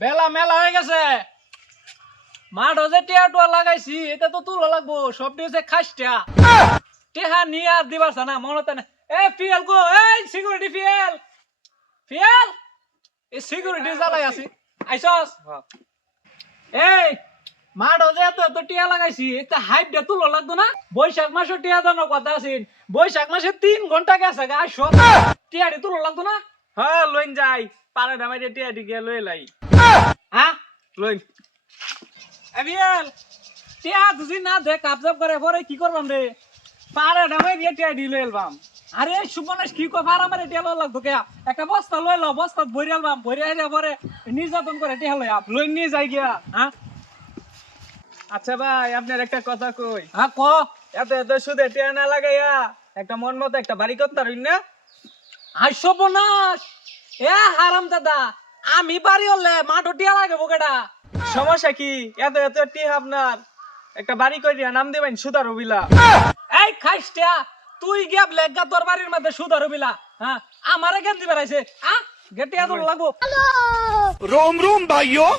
বেলা মেলা হয়ে গেছে। মাঠও যে টিয়া টুয়া লাগাইছি এটা তো তুলো লাগবো, সব দিয়েছে খাসটা টেহা নিয়ে আর দিবার না মনে না। এ ফিয়াল গো, এই সিকিউরিটি ফিয়াল ফিয়াল, এই সিকিউরিটি জ্বালাই আছি আইসস। এই মাঠও যে এত টিয়া লাগাইছি এটা হাইপ দিয়ে তুলো লাগতো না। বৈশাখ মাসে টিয়া দানো কথা আছেন, বৈশাখ মাসে 3 ঘন্টা গেছে গা, আসো টিয়াটি তুলো লাগতো না। হ্যাঁ লইন যাই, পারে দামাই টিয়া দিকে লই লাই। হ্যাঁ লইন এবিএল টিয়া দুজি না দে কাবজাব করে পরে কি করবাম রে? পারে দামাই দিয়ে টিয়া দি লই এলবাম। আরে সুবনেশ কি কো পার আমার টিয়া লই লাগতো কে? একটা বস্তা লই লো, বস্তা ভরি আলবাম, ভরি আইলে পরে নির্যাতন করে টিয়া লই আপ লইন নিয়ে যাই গিয়া। হ্যাঁ আচ্ছা ভাই, আপনার একটা কথা কই। হ্যাঁ ক। এত এত সুদে টিয়া না লাগাইয়া একটা মন মতো একটা বাড়ি করতে পারুন না? আই সর্বনাশ, এ হারাম দাদা, আমি বাড়ি হলে মাঠও টিয়া লাগে বোকেটা। সমস্যা কি? এত এত টিয়া আপনার একটা বাড়ি করিয়া নাম দিবেন সুদা রবিলা। এই খাইস্টা, তুই গিয়া ব্লেগা তোর বাড়ির মধ্যে সুদার বিলা। হ্যাঁ আমারে কেন দিবার আইছে? হ্যাঁ গেটিয়া তো লাগবো। रोम रोम भाइयों।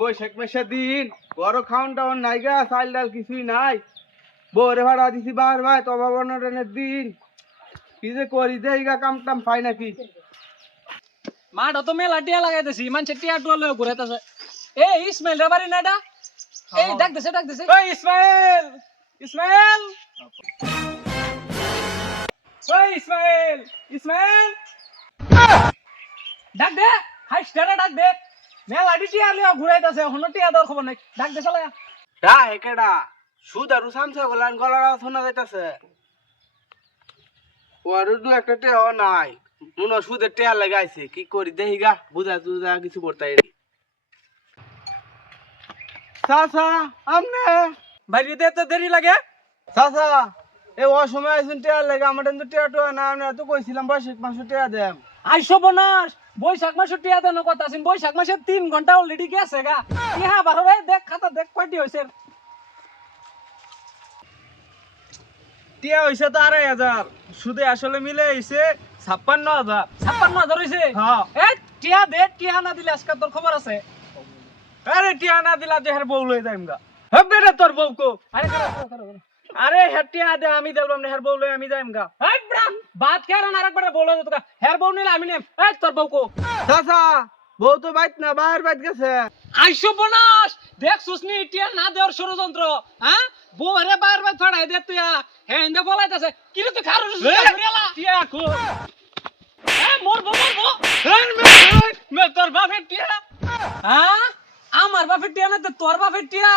বৈশাখ মাসের দিন বড় খাওয়ান টাউন নাই গা, চাল ডাল কিছুই নাই। বউরে ভাড়া দিছি বার ভাই, তবা বর্ণনের দিন কি যে করি দেই গা, কাম টাম পাই নাকি। মাঠও তো মেলা টিয়া লাগাইতেছি, মানুষের টিয়া টুয়া লয়ে ঘুরাইতেছে। এই ইসমাইল রে বাড়ি না এটা? এই ডাকতেছে ডাকতেছে। ওই ইসমাইল, ইসমাইল, ওই ইসমাইল, ইসমাইল। ডাক দে, হাইস্টারে ডাক দে। মেলা টিয়া লয়ে ঘুরাইতেছে, হনো টিয়া দর খবর নাই। ডাক দে শালা। ডা হেকেডা সুদ আর সামসা গলান গলার শোনা যাইতাছে। ওর দু একটা টেও নাই, মনে হয় সুদের টেয়া লাগাইছে। কি করি দেই গা, বুঝা টুজা কিছু করতাই রে। চাচা আমনে বাইরে দিয়ে তো দেরি লাগে। চাচা এ অসময় আইসুন টেয়া লাগে, আমার তো টেয়া টোয়া না, আমি তো কইছিলাম বৈশাখ মাসে টেয়া দেম। আই সর্বনাশ, বৈশাখ মাসে টিয়া দেন কথা আছেন, বৈশাখ মাসে 3 ঘন্টা অলরেডি গেছে গা। ইহা বারো রে, দেখ খাতা দেখ কয়টি হইছে। টিয়া হইছে তো 2,500, সুদে আসলে মিলে হইছে 56,000। 56,000 হইছে। হ্যাঁ। এই টিয়া দে, টিয়া না দিলে আজকে তোর খবর আছে। আরে টিয়া না দিলা যে হের বউ লই যাইম গা। হবে রে তোর বউ কো। আরে খারাপ খারাপ খারাপ। আরে হের টিয়া দে, আমি দিলাম না, হের বউ লই আমি যাইম গা। এই ব্রাম বাত কে আর আরেকবার বলো তো তোকা, হের বউ নিলে আমি নেম। এই তোর বউ কো। চাচা বউ তো বাইত না, বাহির বাইত গেছে। আইসো বনাস, দেখ সুসনি টিয়া না দেওয়ার ষড়যন্ত্র। হ্যাঁ বউ রে বার বার ফাড়াই দে তুই। হ্যাঁ ইন্দে বলাইতাছে কি রে তুই খারু রেলা টিয়া কো। এ মরবো মরবো। মে তোর বাপের টিয়া। হ্যাঁ আমার বাপের টিয়া না তো তোর বাপের টিয়া।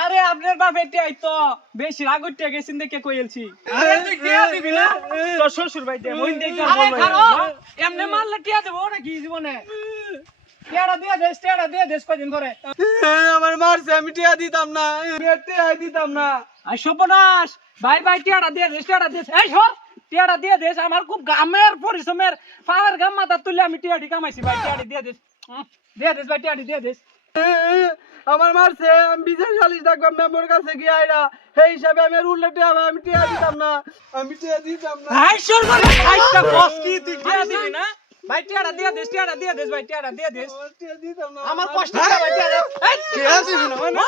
আরে আপনার বাপের টিয়াই তো, বেশি রাগুর টিয়া গেছিন দেখে কইলছি। আরে তুই টিয়া দিবি না? তোর শ্বশুর ভাই দে, মইন দেই তোর আরে বউ লই খারো, যাইম। এমনে মারলে টিয়া দেবো নাকি জীবনে? টিয়াটা দিয়ে দেশ কয়দিন ধরে। আমার মারছে, আমি টিয়া দিতাম না, টিয়া দিতাম না। আই সর্বনাশ, ভাই ভাই টিয়াটা দিয়ে দেশ, টিয়াটা দিয়ে এই সর, টিয়াটা দিয়ে দেশ। আমার খুব গামের পরিশ্রমের পাওয়ার গাম মাথা তুললে আমি টিয়াটি কামাইছি। ভাই টিয়াটি দিয়ে দেশ, দিয়ে দেশ ভাই, টিয়াটি দিয়ে দেশ। আমার মারছে, আমি বিচার সালিশ ডাকবাম মেম্বর কাছে গিয়ে আইরা, সেই হিসাবে আমি আর উল্লেটে আমি টিয়া দিতাম না, আমি টিয়া দিতাম না। আই সর্বনাশ, আইটা বস কি তুই টিয়া দিবি না? ভাই টিয়াটা দিয়ে দেশ, টিয়াটা দিয়ে দেশ ভাই, টিয়াটা দিয়ে দেশ। আমার টিয়া দিতাম না। আমার কষ্ট হয় ভাই, টিয়া দে। এই টিয়া দিবি না মানে?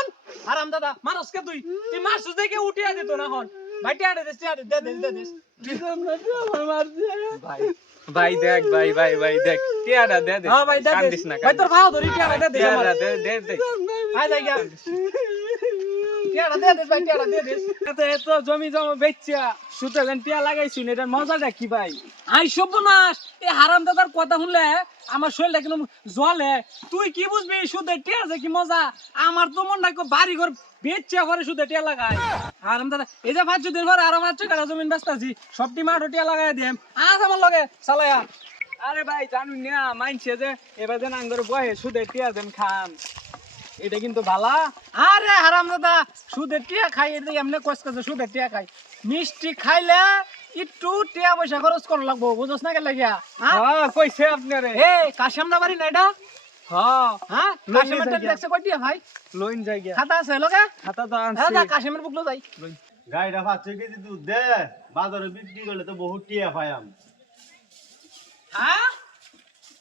আরাম দাদা মারস কে তুই? তুই মারছস দেখে উঠিয়া দিত না হন। ভাই টিয়াটা দেশ, টিয়াটা দিয়ে দেশ, দিয়ে দেশ। দিতাম না, টিয়া আমার মারছে। ভাই দেখ, ভাই ভাই ভাই দেখ, টিয়াটা দে দে। হ্যাঁ ভাই দে কান্দিস দেশ। না, ভাই তোর ভাও ধরি টিয়াটা দে দেশ আমার। টিয়াটা দে দে দে। আই যাই গা। টিয়াটা দিয়ে দেশ ভাই, টিয়াটা দিয়ে দেশ। এত এত জমি জমা বেচছা সুতে যেন টিয়া লাগাইছি, এটার মজাটা কি ভাই? আই সর্বনাশ, এই হারাম দাদার কথা শুনলে আমার শরীরটা কিন্তু জ্বলে। তুই কি বুঝবি সুদে টিয়া যে কি মজা? আমার তো মন নাই বাড়ি ঘর বেচছে ঘরে সুদে টিয়া লাগায়। হারাম দাদা এই যে 5 দিন পরে আরো 5 টাকা জমিন বেচতাছি, সবটি মাঠও টিয়া লাগাই দেম। আজ আমার লগে চালায়া। আরে ভাই জানুন না, মানছে যে এবার যেন আঙ্গর বহে সুদে টিয়া যেন খান, এটা কিন্তু ভালা। আরে হারাম দাদা সুদের টিয়া খাই, এটা এমনি কষ্ট করছে সুদের টিয়া খাই। মিষ্টি খাইলে একটু টিয়া পয়সা খরচ করা লাগবো, বুঝছ না কে লাগিয়া? হ্যাঁ কইছে আপনারে। এ কাশেমরা বাড়ি না এটা? হ্যাঁ হ্যাঁ লইন কাশেমের যাই গিয়া। দেখছে কয় টিয়া ভাই? লইন যাই গিয়া। খাতা আছে লগে? খাতা তো হ্যাঁ আনছি। যা কাশেমের বুকলো যাই। গাড়িটা 5 কেজি দুধ দে, বাজারে বিক্রি করলে তো বহুত টিয়া পাই আমি। হ্যাঁ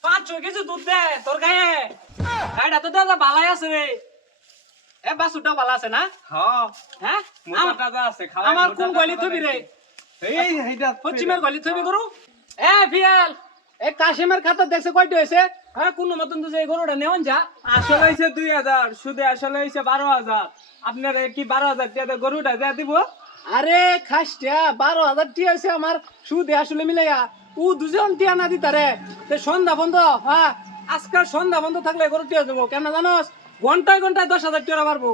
5 500 কেজি দুধ দে তোর গায়ে গাইটা তো দাদা ভালাই আছে রে এ বাসুটা ভালো আছে না হ্যাঁ হ্যাঁ মোটা তাজা আছে খাওয়া আমার কোন গলি থবি রে এই এইটা পশ্চিমের গলি থবি গরু এ ফিয়াল এ কাশিমের খাতা দেখছে কয়টি হয়েছে হ্যাঁ কোন মতন তো যে গরুটা নেওন যা আসলে হইছে 2000 সুদে আসলে হইছে 12000 আপনার কি 12000 টাকা গরুটা দেয়া দিব আরে খাসটা 12,000 টি আছে আমার সুদে আসলে মিলাইয়া ও দুজন টিয়া না দিতারে তে সন্ধ্যা বন্ধ হ্যাঁ আজকাল সন্ধ্যা বন্ধ থাকলে গরু টিয়া দেবো কেন জানোস ঘন্টায় ঘন্টায় 10,000 টিয়া মারবো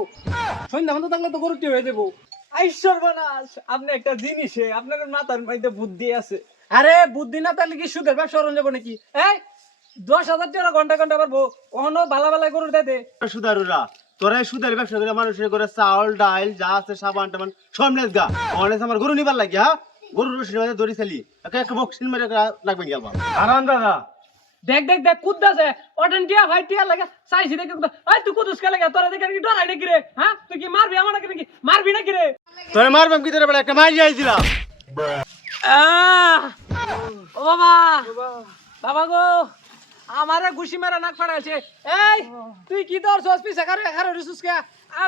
সন্ধ্যা বন্ধ থাকলে তো গরু টিয়া হয়ে দেবো আইশ্বর বানাস আপনি একটা জিনিসে আপনার মাথার মধ্যে বুদ্ধি আছে আরে বুদ্ধি না তাহলে কি সুদের ব্যবসা রন যাবো নাকি এই 10,000 টিয়া ঘন্টা ঘন্টা মারবো কখনো ভালো ভালো গরু দে দে সুদারুরা তোরা এই সুদের ব্যবসা করে মানুষের করে চাউল ডাল যা আছে সাবান টাবান সব নেস গা অনেক আমার গরু নিবার লাগে হ্যাঁ গরু রসির মাঝে দড়ি চালি একটা বক্সিন মেরে লাগবেন গেল আনন্দ দাদা দেখ দেখ দেখ কুদ্দাছে ওটেন টিয়া ভাই টিয়া লাগে চাইছি দেখে কুদ্দা এই তুই কুদুস কে লাগে তোরা দেখে কি ডরাই নাকি রে হ্যাঁ তুই কি মারবি আমার নাকি মারবি নাকি রে তোরা মারবাম কি তোরা একটা মারি আইছিলাম ও বাবা বাবা গো আমারে ঘুষি মারা নাক ফাড়াইছে এই তুই কি ধরছস পিছে কারে কারে রসুস কে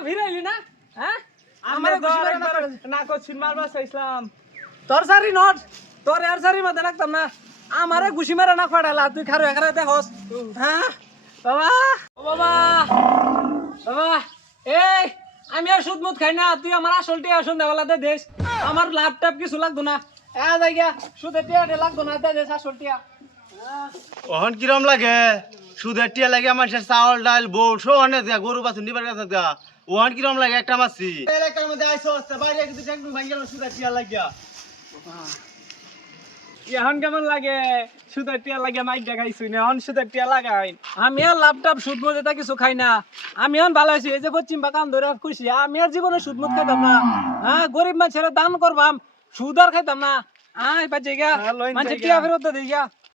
ভিরাইলি না হ্যাঁ আমারে ঘুষি মারা নাক ফাড়াইছে না করছিন মারবা চাইছিলাম তোর সারি নট তোর আর সারি মধ্যে রাখতাম না আমারে ঘুষি মারা নাক ফাড়াইলা তুই খারে খারে দেখছস হ্যাঁ বাবা ও বাবা বাবা এই আমি আর সুদ মুদ খাই না তুই আমার আসল টিয়া সন্ধ্যাবেলা দে দেশ আমার ল্যাপটপ কিছু লাগতো না জায়গা সুদের টিয়া লাগতো না দে দেশ আসল টিয়া ওহন কিরম লাগে সুদের টিয়া লাগে আমার চাউল ডাল বোট সব অনেক গরু বাছুর নিবার কাছে গা ওহন কিরম লাগে একটা মাছি এলাকার মধ্যে আইসো বাইরে কিন্তু ট্যাঙ্ক ভাঙ গেল সুদের টিয়া লাগিয়া এখন কেমন লাগে সুদের টিয়া লাগে মাইক দেখাইছি না এখন সুদের টিয়া লাগাই আমি আর ল্যাপটপ সুদ মুদ এটা কিছু খাই না আমি এখন ভালো আছি এই যে পশ্চিম বাগান ধরে খুশি আমি আর জীবনে সুদ মুদ খাইতাম না হ্যাঁ গরিব মানুষের দান করবাম সুদ আর খাইতাম না আয় বাজে গা হ্যাঁ, লইন মানুষের জায়গা। টিয়া ফেরত দে গা